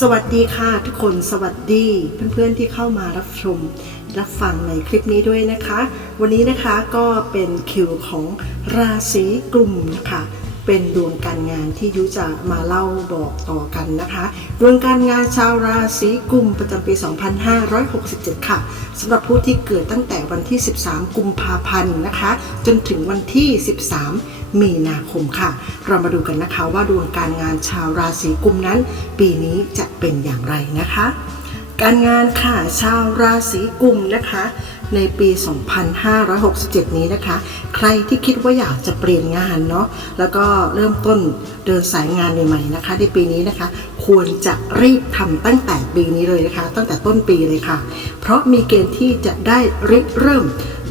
สวัสดีค่ะทุกคนสวัสดีเพื่อนๆที่เข้ามารับชม รับฟังในคลิปนี้ด้วยนะคะ วันนี้นะคะก็เป็นคิวของราศีกลุ่มนะคะ เป็นดวงการงานที่ยุจะมาเล่าบอกต่อกันนะคะ ดวงการงานชาวราศีกุมประจำปี 2567 ค่ะสำหรับผู้ที่เกิดตั้งแต่วันที่ 13 กุมภาพันธ์นะคะ จนถึงวันที่ 13 มีนาคมค่ะ เรามาดูกันนะคะว่าดวงการงานชาวราศีกุมนั้น ปีนี้จะเป็นอย่างไรนะคะ การงานค่ะชาวราศีกุมนะคะ ในปี 2567 นี้นะคะ ใครที่คิดว่าอยากจะเปลี่ยนงานเนาะแล้วก็เริ่มต้นเดินสายงานใหม่ๆนะคะ ในปีนี้นะคะ ควรจะรีบทำตั้งแต่ปีนี้เลยนะคะ ตั้งแต่ต้นปีเลยค่ะ เพราะมีเกณฑ์ที่จะได้ริเริ่ม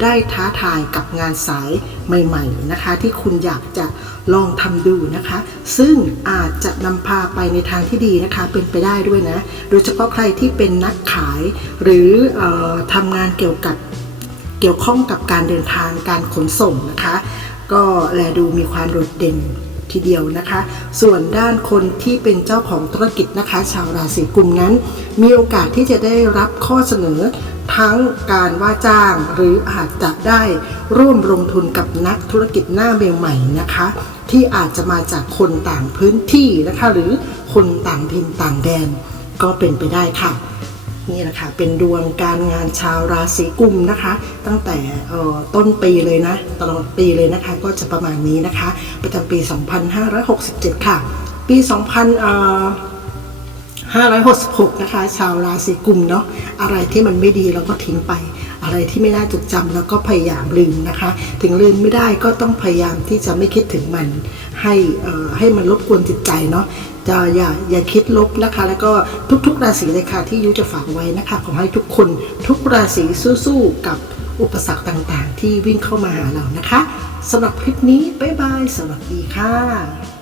ได้ท้าทายกับงานสายใหม่ๆนะคะ ที่คุณอยากจะลองทำดูนะคะ ซึ่งอาจจะนำพาไปในทางที่ดีนะคะเป็นไปได้ด้วยนะ โดยเฉพาะใครที่เป็นนักขายหรือออทำงานเกี่ยวกับเกี่ยวข้องกับการเดินทางการขนส่งนะคะ ก็แลดูมีความโดดเด่นทีเดียวนะคะ ส่วนด้านคนที่เป็นเจ้าของธุรกิจนะคะ ชาวราศีกุมนั้น มีโอกาสที่จะได้รับข้อเสนอ ทั้งการว่าจ้างหรืออาจจะได้ร่วมลงทุนกับนักธุรกิจหน้าใหม่ๆนะคะ ที่อาจจะมาจากคนต่างพื้นที่นะคะ หรือคนต่างถิ่นต่างแดน ก็เป็นไปได้ค่ะ นี่แหละค่ะเป็นดวงการงานชาวราศีกุมนะคะ ตั้งแต่ต้นปีเลยนะ ตลอดปีเลยนะคะ ก็จะประมาณนี้นะคะ ประจำปี 2567 ค่ะ ปี 2000 566 นะคะ ชาวราศีกุมเนาะอะไรที่มันไม่ดีเราก็ทิ้งไป อะไรที่ไม่น่าจดจำแล้วก็พยายามลืมนะคะ ถึงลืมไม่ได้ก็ต้องพยายามที่จะไม่คิดถึงมัน ให้ให้มันรบกวนจิตใจเนาะจะอย่าอย่าคิดลบนะคะ แล้วก็ทุกๆ ราศีเลยค่ะที่ยุจะฝากไว้นะคะ ขอให้ทุกคนทุกราศีสู้ๆกับอุปสรรคต่างๆ ที่วิ่งเข้ามาหาเรานะคะสำหรับคลิปนี้บ๊ายบายสวัสดีค่ะ